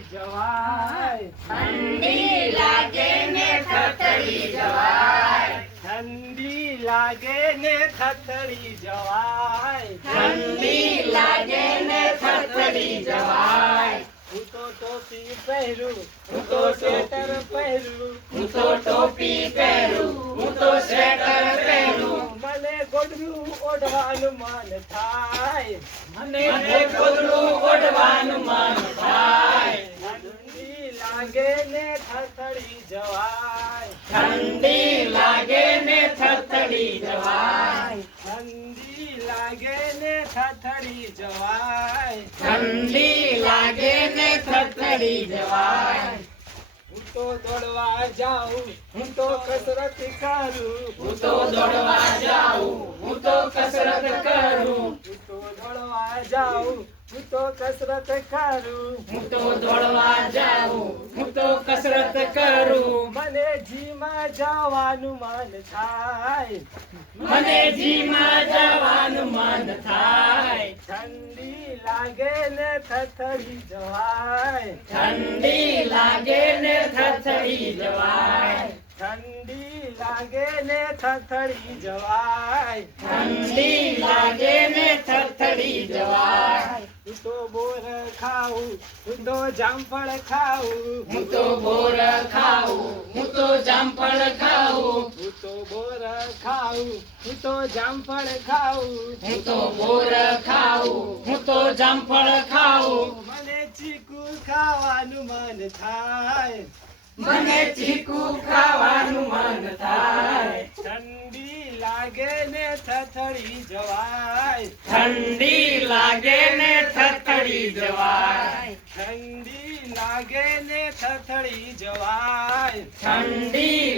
થથડી જવાય ઠંડી લાગે ને થથડી જવાય ઠંડી લાગે ને થથડી જવાય ઠંડી લાગે ને થથડી જવાય હું તો ટોપી પહેરું હું તો સ્વેટર પહેરું હું તો ટોપી પહેરું હું તો સ્વેટર પહેરું મને ગોદડું ઓઢવાનું મન થાય મને ગોદડું ઓઢવાનું મન થાય ઠંડી લાગે ને થથડી જવાય ઠંડી લાગે ને થથડી જવાય ઠંડી લાગે ને થથડી જવાય ઠંડી લાગે ને થથડી જવાય હું તો દોડવા જાઉં હું તો કસરત કરું હું તો દોડવા જાઉં હું તો કસરત કરું હું તો દોડવા જાઉં હું તો કસરત કરું હું તો દોડવા જાઉં હું તો કસરત કરું મને જીમાં જવાનું મન થાય મને જીમાં જવાનું મન થાય ઠંડી લાગે ને થથડી જવાય ઠંડી લાગે ને થથડી જવાય ઠંડી લાગે ને થથડી જવાય ઠંડી લાગે ને થથડી જવાય હું તો બોર ખાઉં હું તો જામફળ ખાઉં હું તો બોર ખાઉં હું તો જામફળ ખાઉં હું તો બોર ખાઉં હું તો જામફળ ખાઉં હું તો બોર ખાઉં હું તો જામફળ ખાઉં મને ચીકુ ખાવાનું મન થાય મને ચીકુ ખાવાનું મન થાય ઠંડી લાગે ને થથડી જવાય ઠંડી લાગે ને થથડી જવાય ઠંડી લાગે ને થથડી જવાય ઠંડી